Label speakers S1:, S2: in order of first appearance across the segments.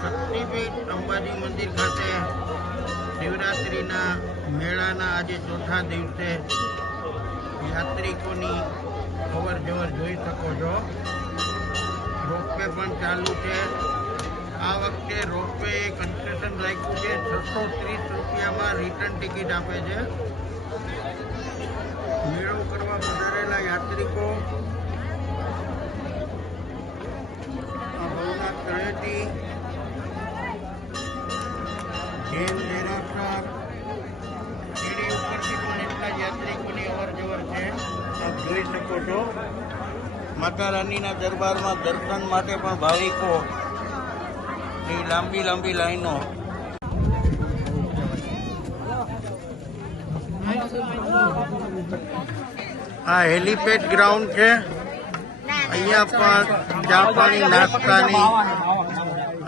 S1: શક્તિપીઠ અંબાજી મંદિર ખાતે શિવરાત્રિના મેળાના આજે ચોથા દિવસે યાત્રિકોની અવર જવર જોઈ શકો છો. રોપવે પણ ચાલુ છે. આ વખતે રોપવે કન્સેશન રાખ્યું છે. છસો ત્રીસ રૂપિયામાં રિટર્ન ટિકિટ આપે છે. મેળો કરવા વધારેલા યાત્રિકો ભવનાથ તળેટી આપ જોઈ શકો છો. માતા રાનીના દરબારમાં દર્શન માટે પણ ભાવિકો ની લાંબી લાંબી લાઈનો. આ હેલીપેડ ગ્રાઉન્ડ છે. અહીંયા પણ ચા પાણી નાસ્તાની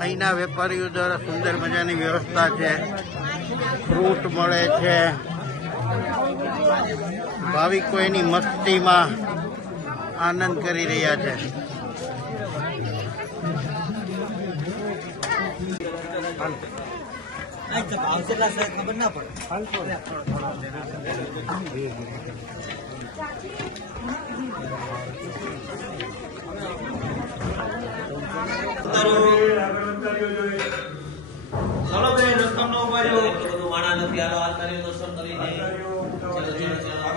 S1: અહીંના વેપારીઓ દ્વારા સુંદર મજાની વ્યવસ્થા છે. ફ્રૂટ મળે છે. ભાવિકો એની મસ્તીમાં આનંદ કરી રહ્યા છે.
S2: ખબર ના પડે
S3: ચલો બેન રસ્તા નો ઊભા રહ્યો. વાણા નથી હાલો હાલ કર્યો દર્શન કરીને. ચલો ચલો ચલો.